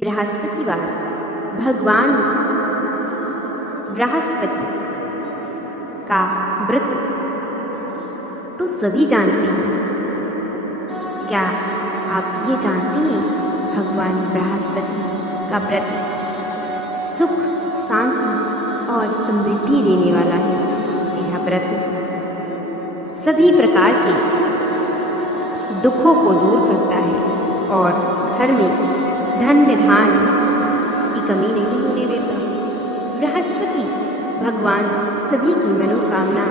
बृहस्पतिवार भगवान बृहस्पति का व्रत तो सभी जानते हैं। क्या आप ये जानते हैं भगवान बृहस्पति का व्रत सुख, शांति और समृद्धि देने वाला है। यह व्रत सभी प्रकार के दुखों को दूर करता है और घर में धन्य धान की कमी नहीं होने देता। बृहस्पति भगवान सभी की मनोकामना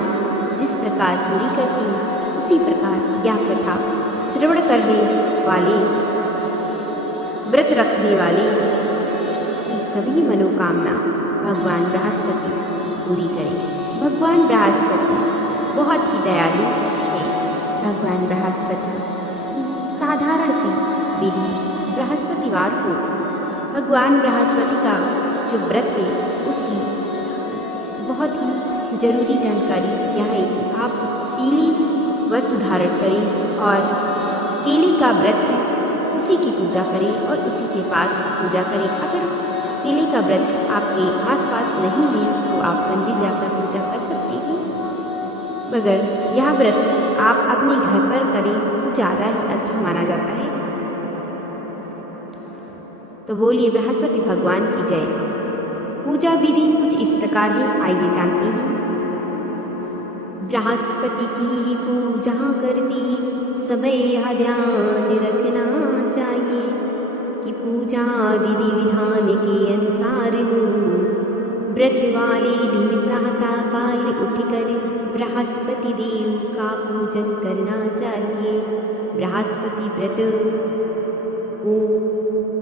जिस प्रकार पूरी करते हैं, उसी प्रकार यह कथा श्रवण करने वाले, व्रत रखने वाले की सभी मनोकामना भगवान बृहस्पति पूरी करेंगे। भगवान बृहस्पति बहुत ही दयालु है। भगवान बृहस्पति की साधारण सी विधि बृहस्पतिवार को भगवान बृहस्पति का जो व्रत है उसकी बहुत ही जरूरी जानकारी यह है कि आप पीली वस्त्र धारण करें और केले का वृक्ष उसी की पूजा करें और उसी के पास पूजा करें। अगर केले का वृक्ष आपके आसपास नहीं है तो आप मंदिर जाकर पूजा कर सकते हैं, मगर यह व्रत आप अपने घर पर करें तो ज़्यादा ही अच्छा माना जाता है। तो बोलिए बृहस्पति भगवान की जय। पूजा विधि कुछ इस प्रकार है, आइए जानते हैं। बृहस्पति की पूजा करते समय यह ध्यान रखना चाहिए कि पूजा विधि विधान के अनुसार हो। व्रत वाले दिन प्रातः काल उठकर बृहस्पति देव का पूजन करना चाहिए। बृहस्पति व्रत को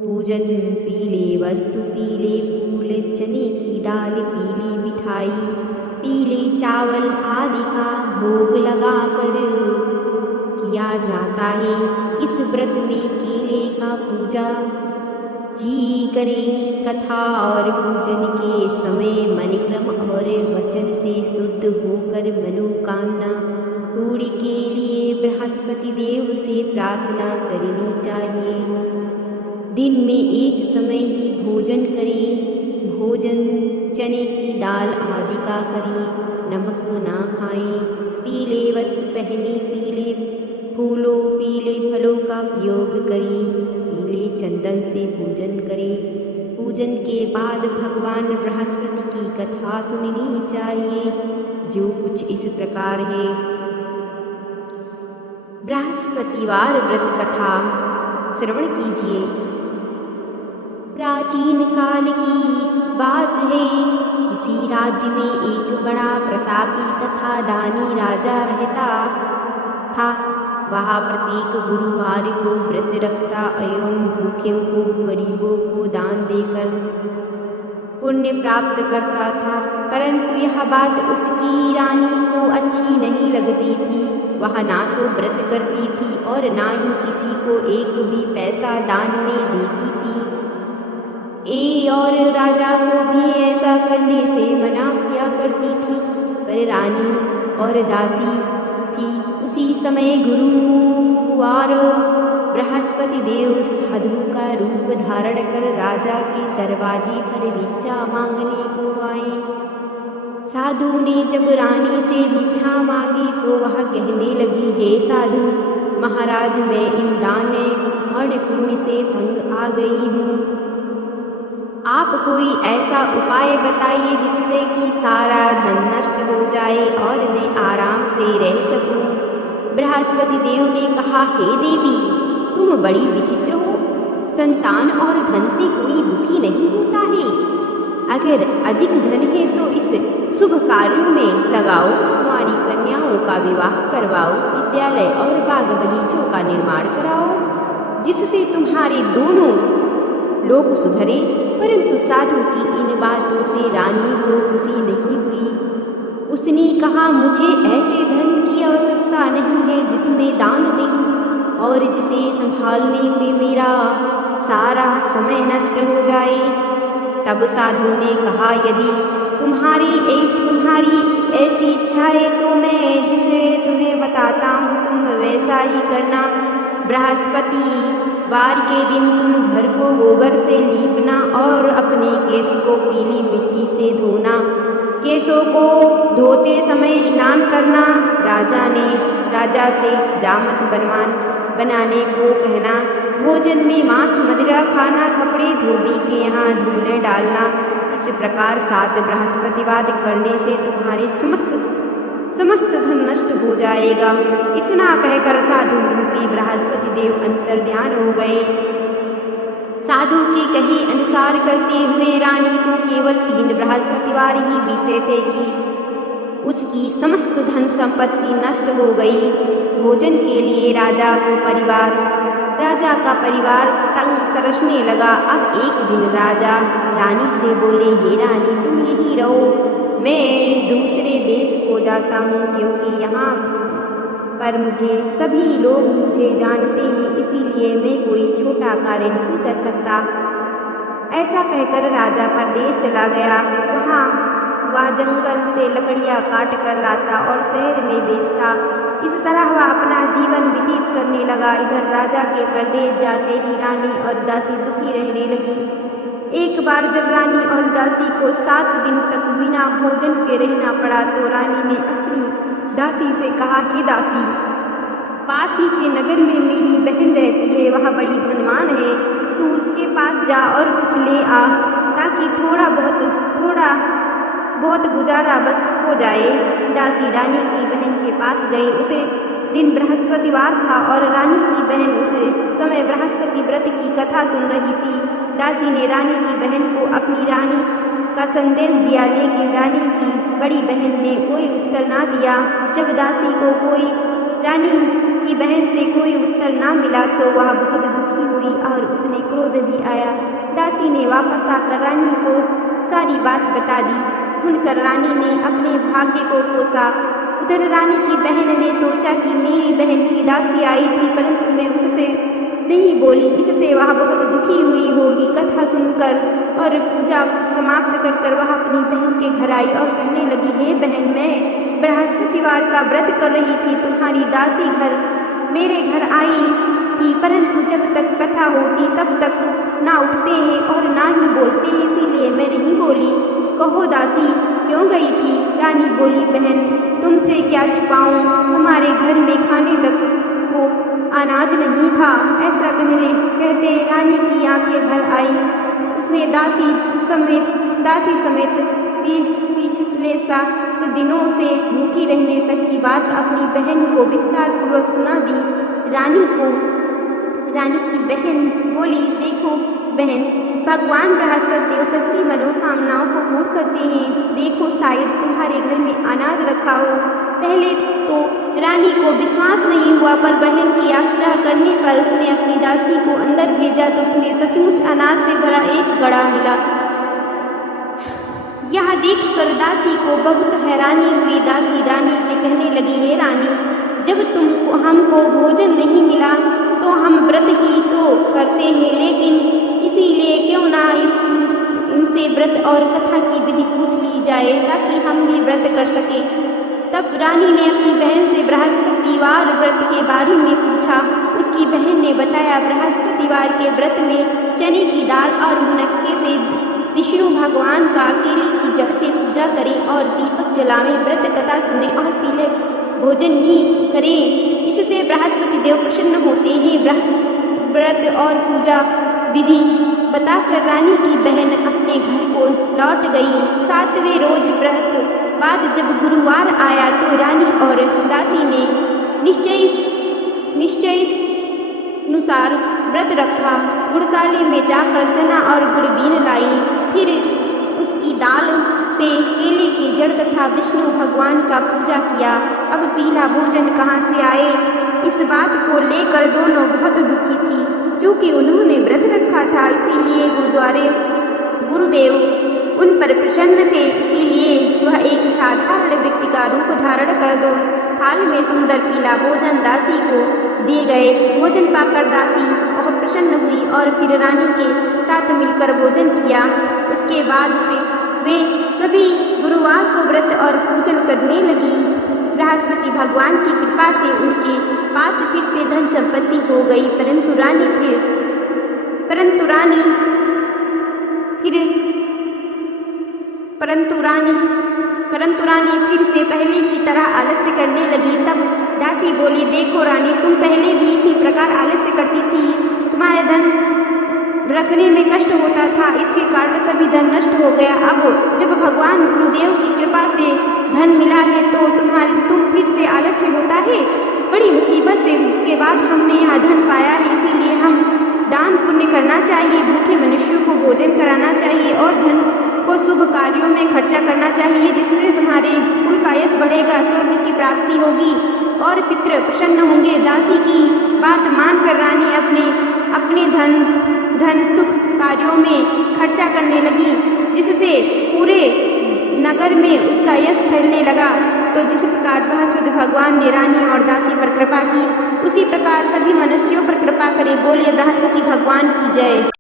पूजन पीले वस्तु, पीले फूल, चने की दाल, पीली मिठाई, पीले चावल आदि का भोग लगाकर किया जाता है। इस व्रत में केले का पूजा ही करें। कथा और पूजन के समय मन, क्रम और वचन से शुद्ध होकर मनोकामना पूरी के लिए बृहस्पति देव से प्रार्थना करनी चाहिए। दिन में एक समय ही भोजन करें। भोजन चने की दाल आदि का करें। नमक ना खाएं। पीले वस्त्र पहने, पीले फूलों, पीले फलों का प्रयोग करें। पीले चंदन से पूजन करें। पूजन के बाद भगवान बृहस्पति की कथा सुननी चाहिए, जो कुछ इस प्रकार है। बृहस्पतिवार व्रत कथा श्रवण कीजिए। प्राचीन काल की बात है। किसी राज्य में एक बड़ा प्रतापी तथा दानी राजा रहता था। वह प्रत्येक गुरुवार को व्रत रखता एवं भूखे को, गरीबों को दान देकर पुण्य प्राप्त करता था। परंतु यह बात उसकी रानी को अच्छी नहीं लगती थी। वह ना तो व्रत करती थी और ना ही किसी को एक भी पैसा दान में देती थी। और राजा को भी ऐसा करने से मना किया करती थी, पर रानी और दासी थी। उसी समय गुरुवार बृहस्पति देव साधु का रूप धारण कर राजा के दरवाजे पर भिक्षा मांगने को आए। साधु ने जब रानी से भिक्षा मांगी तो वह कहने लगी, हे साधु महाराज, मैं इन दान और पुण्य से तंग आ गई हूँ। आप कोई ऐसा उपाय बताइए जिससे कि सारा धन नष्ट हो जाए और मैं आराम से रह सकूं। बृहस्पति देव ने कहा, हे देवी, तुम बड़ी विचित्र हो। संतान और धन से कोई दुखी नहीं होता है। अगर अधिक धन है तो इस शुभ कार्यों में लगाओ। तुम्हारी कन्याओं का विवाह करवाओ, विद्यालय और बाग बगीचों का निर्माण कराओ, जिससे तुम्हारे दोनों लोग सुधरे। परंतु साधु की इन बातों से रानी को खुशी नहीं हुई। उसने कहा, मुझे ऐसे धन की आवश्यकता नहीं है जिसमें दान दूं और जिसे संभालने में मेरा सारा समय नष्ट हो जाए। तब साधु ने कहा, यदि तुम्हारी ऐसी इच्छा है तो मैं जिसे तुम्हें बताता हूँ तुम वैसा ही करना। बृहस्पति वार के दिन तुम घर को गोबर से लीपना और अपने केश को पीली मिट्टी से धोना। केशों को धोते समय स्नान करना। राजा से जामत बनाने को कहना। भोजन में मांस मदिरा खाना। कपड़े धोबी के यहाँ धुलने डालना। इस प्रकार 7 बृहस्पतिवाद करने से तुम्हारे समस्त धन नष्ट हो जाएगा। इतना कहकर साधु रूपी बृहस्पति देव अंतर्ध्यान हो गए। साधु के कहे अनुसार करते हुए रानी को केवल 3 बृहस्पतिवार ही बीते थे कि उसकी समस्त धन संपत्ति नष्ट हो गई। भोजन के लिए राजा का परिवार तंग तरसने लगा। अब एक दिन राजा रानी से बोले, हे रानी, तुम यहीं रहो, मैं दूसरे देश को जाता हूँ, क्योंकि यहाँ पर सभी लोग मुझे जानते हैं, इसीलिए मैं कोई छोटा कार्य नहीं कर सकता। ऐसा कहकर राजा परदेश चला गया। वह जंगल से लकड़ियाँ काट कर लाता और शहर में बेचता। इस तरह वह अपना जीवन व्यतीत करने लगा। इधर राजा के परदेश जाते ही रानी और दासी दुखी रहने लगी। एक बार जब रानी और दासी को 7 दिन तक बिना भोजन के रहना पड़ा तो रानी ने अपनी दासी से कहा, हे दासी, पास ही के नगर में मेरी बहन रहती है, वह बड़ी धनवान है, तू उसके पास जा और कुछ ले आ, ताकि थोड़ा बहुत गुजारा बस हो जाए। दासी रानी की बहन के पास गई। उसे दिन बृहस्पतिवार था और रानी की बहन उसे समय बृहस्पति व्रत की कथा सुन रही थी। दासी ने रानी की बहन को अपनी रानी का संदेश दिया, लेकिन रानी की बड़ी बहन ने कोई उत्तर ना दिया। जब दासी को रानी की बहन से कोई उत्तर ना मिला तो वह बहुत दुखी हुई और उसने क्रोध भी आया। दासी ने वापस आकर रानी को सारी बात बता दी। सुनकर रानी ने अपने भाग्य को कोसा। उधर रानी की बहन ने सोचा कि मेरी बहन की दासी आई थी, परंतु मैं उससे नहीं बोली, इससे वह बहुत दुखी हुई होगी। कथा सुनकर और पूजा समाप्त कर वह अपनी बहन के घर आई और कहने लगी, हे बहन, मैं बृहस्पतिवार का व्रत कर रही थी, तुम्हारी दासी मेरे घर आई थी, परंतु जब तक कथा होती तब तक ना उठते हैं और ना ही बोलते हैं, इसीलिए मैं नहीं बोली। कहो दासी, क्यों गई थी? रानी बोली, बहन, तुमसे क्या छुपाऊं, हमारे घर में खाने तक को अनाज नहीं था। ऐसा कहते रानी की आंखें भर आई। उसने दासी समेत पिछले 7 दिनों से भूखी रहने तक की बात अपनी बहन को विस्तार पूर्वक सुना दी। रानी की बहन बोली, देखो बहन, भगवान बृहस्पति देव सबकी मनोकामनाओं को पूर्ण करते हैं। देखो, शायद तुम्हारे घर में अनाज रखा हो। पहले तो रानी को विश्वास नहीं हुआ, पर बहन की आग्रह करने पर उसने अपनी दासी को अंदर भेजा तो उसने सचमुच अनाज से भरा एक घड़ा मिला। यह देखकर दासी को बहुत हैरानी हुई। दासी रानी से कहने लगी, हे रानी, जब हमको भोजन नहीं मिला तो हम व्रत ही तो करते हैं, लेकिन इसीलिए क्यों ना इनसे व्रत और कथा की विधि पूछ ली जाए ताकि हम भी व्रत कर सकें। तब रानी ने अपनी बहन से बृहस्पतिवार व्रत के बारे में पूछा। उसकी बहन ने बताया, बृहस्पतिवार के व्रत में चने की दाल और मुनक्के से विष्णु भगवान का केले की जड़ से पूजा करें और दीपक जलावें, व्रत कथा सुने और पीले भोजन ही करें। इससे बृहस्पति देव प्रसन्न होते हैं। व्रत और पूजा विधि बताकर रानी की बहन अपने घर को लौट गई। 7वें रोज व्रत बाद जब गुरुवार आया तो रानी और दासी ने निश्चय अनुसार व्रत रखा। गुड़साले में जाकर चना और गुड़ बीन लाई, फिर उसकी दाल से केले की जड़ तथा विष्णु भगवान का पूजा किया। अब पीला भोजन कहाँ से आए, इस बात को लेकर दोनों बहुत दुखी थी। चूँकि उन्होंने व्रत रखा था, इसीलिए गुरुदेव उन पर प्रसन्न थे, इसीलिए वह एक साधारण व्यक्ति का रूप धारण कर दो थाल में सुंदर पीला भोजन दासी को दिए गए। भोजन पाकर दासी बहुत प्रसन्न हुई और फिर रानी के साथ मिलकर भोजन किया। उसके बाद से वे सभी गुरुवार को व्रत और पूजन करने लगी। बृहस्पति भगवान की कृपा से उनके पास फिर से धन संपत्ति हो गई, परंतु रानी फिर से पहले की तरह आलस्य करने लगी। तब दासी बोली, देखो रानी, तुम पहले भी इसी प्रकार आलस्य करती थी, तुम्हारे धन रखने में कष्ट होता था, इसके कारण सभी धन नष्ट हो गया। अब जब भगवान गुरुदेव की कृपा से धन मिला है तो तुम फिर से आलस्य होता है। बड़ी मुसीबत से के बाद हमने यह धन पाया है, इसीलिए हम दान पुण्य करना चाहिए, भूखे मनुष्यों को भोजन कराना चाहिए और धन को शुभ कार्यों में खर्चा करना चाहिए, जिससे तुम्हारे कुल का यश बढ़ेगा, स्वर्ग की प्राप्ति होगी और पितृ प्रसन्न होंगे। दासी की बात मानकर रानी अपने धन सुख कार्यों में खर्चा करने लगी, जिससे पूरे नगर में उसका यश फैलने लगा। तो जिस प्रकार बृहस्पति भगवान ने रानी और दासी पर कृपा की, उसी प्रकार सभी मनुष्यों पर कृपा करे। बोलिए बृहस्पति भगवान की जय।